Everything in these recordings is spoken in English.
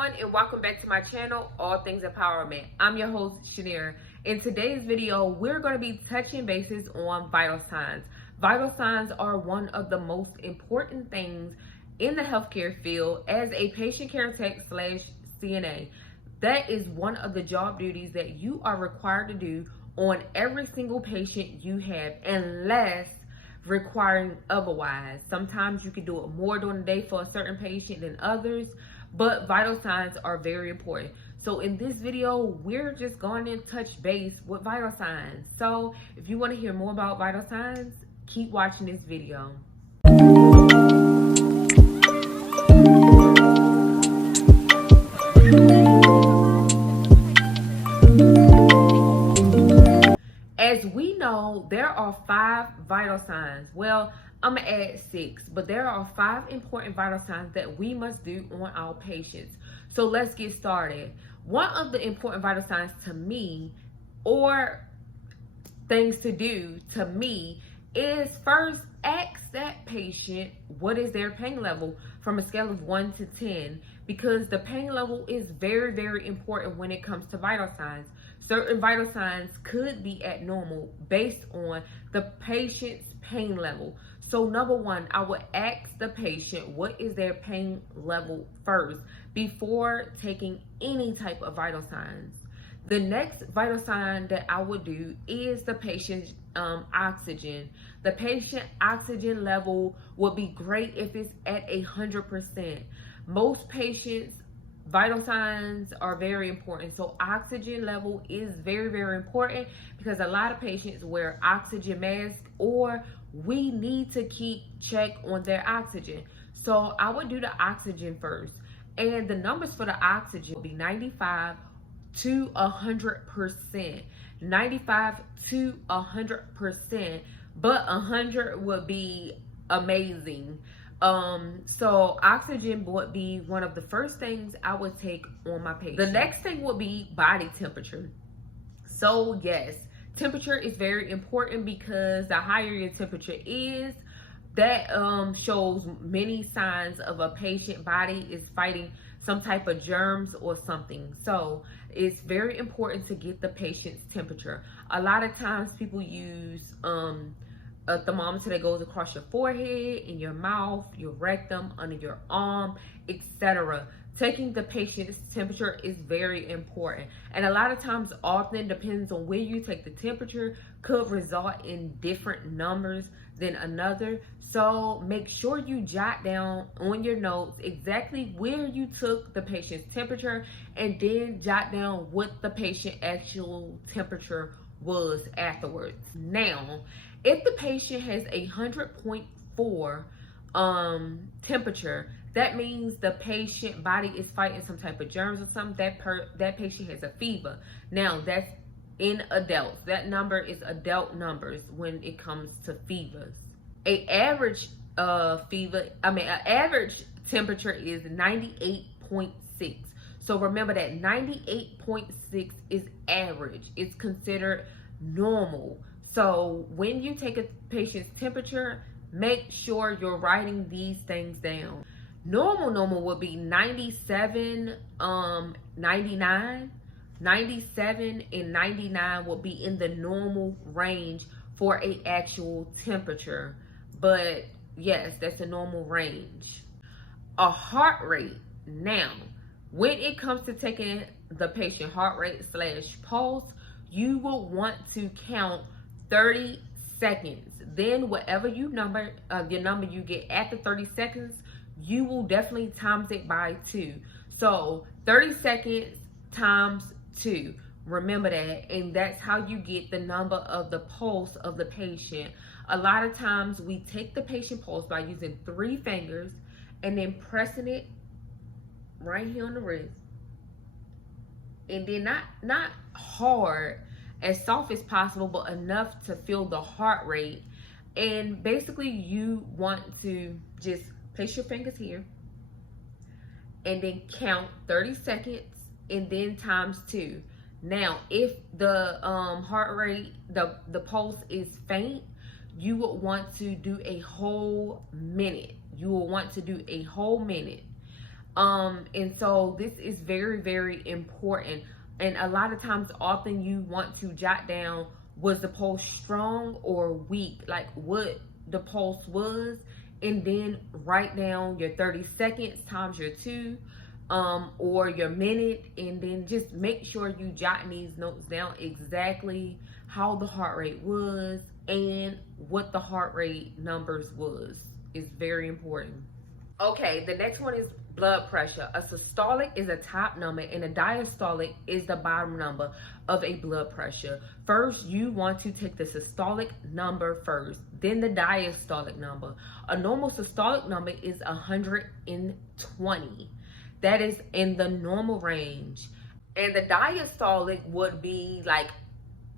everyone, and welcome back to my channel, All Things Empowerment. I'm your host, Shaneria. In today's video, we're going to be touching bases on vital signs. Vital signs are one of the most important things in the healthcare field as a patient care tech / CNA. That is one of the job duties that you are required to do on every single patient you have, unless requiring otherwise. Sometimes you can do it more during the day for a certain patient than others, but vital signs are very important. So in this video, we're just going to touch base with vital signs. So if you want to hear more about vital signs, keep watching this video. As we know, there are 5 vital signs. Well, I'm gonna add 6, but there are 5 important vital signs that we must do on our patients. So let's get started. One of the important vital signs to me, or things to do to me, is first ask that patient what is their pain level from a scale of 1 to 10, because the pain level is very, very important when it comes to vital signs. Certain vital signs could be at normal based on the patient's pain level. So number 1, I would ask the patient what is their pain level first before taking any type of vital signs. The next vital sign that I would do is the patient's oxygen. The patient oxygen level would be great if it's at 100%. Most patients' vital signs are very important. So oxygen level is very, very important because a lot of patients wear oxygen masks, or we need to keep check on their oxygen. So I would do the oxygen first. And the numbers for the oxygen will be 95 to 100%. 95 to 100%, but 100 would be amazing. So oxygen would be one of the first things I would take on my patient. The next thing would be body temperature. So yes, temperature is very important because the higher your temperature is, that shows many signs of a patient body is fighting some type of germs or something. So it's very important to get the patient's temperature. A lot of times people use a thermometer that goes across your forehead, in your mouth, your rectum, under your arm, etc. Taking the patient's temperature is very important. And a lot of times, often depends on where you take the temperature, could result in different numbers than another. So make sure you jot down on your notes exactly where you took the patient's temperature, and then jot down what the patient actual temperature was afterwards. Now, if the patient has 100.4 temperature, that means the patient body is fighting some type of germs or something. That patient has a fever. Now that's in adults. That number is adult numbers when it comes to fevers. An average average temperature is 98.6. So remember that 98.6 is average. It's considered normal. So when you take a patient's temperature, make sure you're writing these things down. Normal would be 97, 99. 97 and 99 will be in the normal range for a actual temperature. But yes, that's a normal range. A heart rate. Now, when it comes to taking the patient heart rate / pulse, you will want to count 30 seconds. Then whatever your number you get after 30 seconds, you will definitely times it by 2. So 30 seconds times 2. Remember that, and that's how you get the number of the pulse of the patient. A lot of times we take the patient pulse by using 3 fingers and then pressing it right here on the wrist, and then not hard, as soft as possible, but enough to feel the heart rate. And basically you want to just place your fingers here and then count 30 seconds and then times 2. Now, if the heart rate, the pulse is faint, you would want to do a whole minute. You will want to do a whole minute. And so this is very, very important. And a lot of times, often you want to jot down, was the pulse strong or weak, like what the pulse was, and then write down your 30 seconds times your 2, or your minute, and then just make sure you jot these notes down exactly how the heart rate was and what the heart rate numbers was. Is very important. Okay, the next one is blood pressure. A systolic is a top number and a diastolic is the bottom number of a blood pressure. First, you want to take the systolic number first, then the diastolic number. A normal systolic number is 120. That is in the normal range. And the diastolic would be like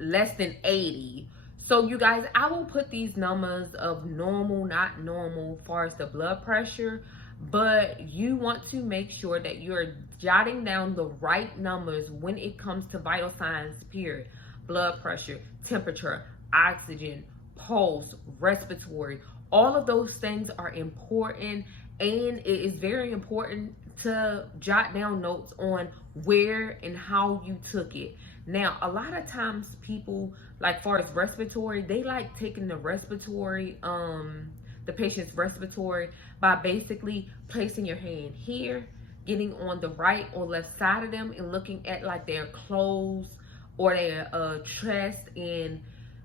less than 80. So you guys, I will put these numbers of normal, not normal, as far as the blood pressure, but you want to make sure that you're jotting down the right numbers when it comes to vital signs, period. Blood pressure, temperature, oxygen, pulse, respiratory. All of those things are important, and it is very important to jot down notes on where and how you took it. Now, a lot of times people, like far as respiratory, they like taking the respiratory, the patient's respiratory by basically placing your hand here, getting on the right or left side of them and looking at like their clothes or their chest, and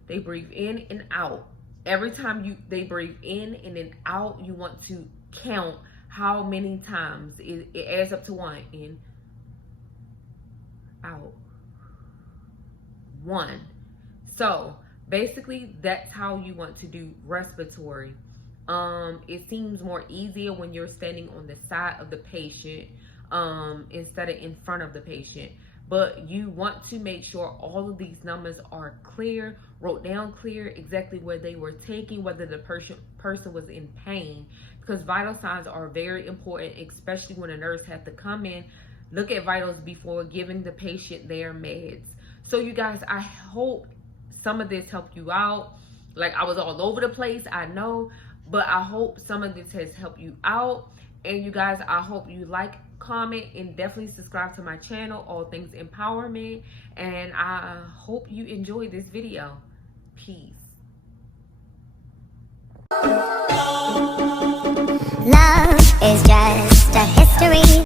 they breathe in and out. Every time they breathe in and then out, you want to count how many times. It adds up to 1. In, out, 1. So basically that's how you want to do respiratory. It seems more easier when you're standing on the side of the patient instead of in front of the patient. But you want to make sure all of these numbers are clear, wrote down clear, exactly where they were taking, whether the person was in pain, because vital signs are very important, especially when a nurse has to come in, look at vitals before giving the patient their meds. So you guys, I hope some of this helped you out. Like, I was all over the place, I know, but I hope some of this has helped you out. And you guys, I hope you like, comment, and definitely subscribe to my channel, All Things Empowerment. And I hope you enjoyed this video. Peace. Love is just a history.